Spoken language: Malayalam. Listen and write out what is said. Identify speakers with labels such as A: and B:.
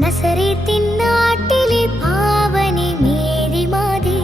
A: നസറേത്തിൻ നാട്ടിലെ പാവനി മേരി മാതേ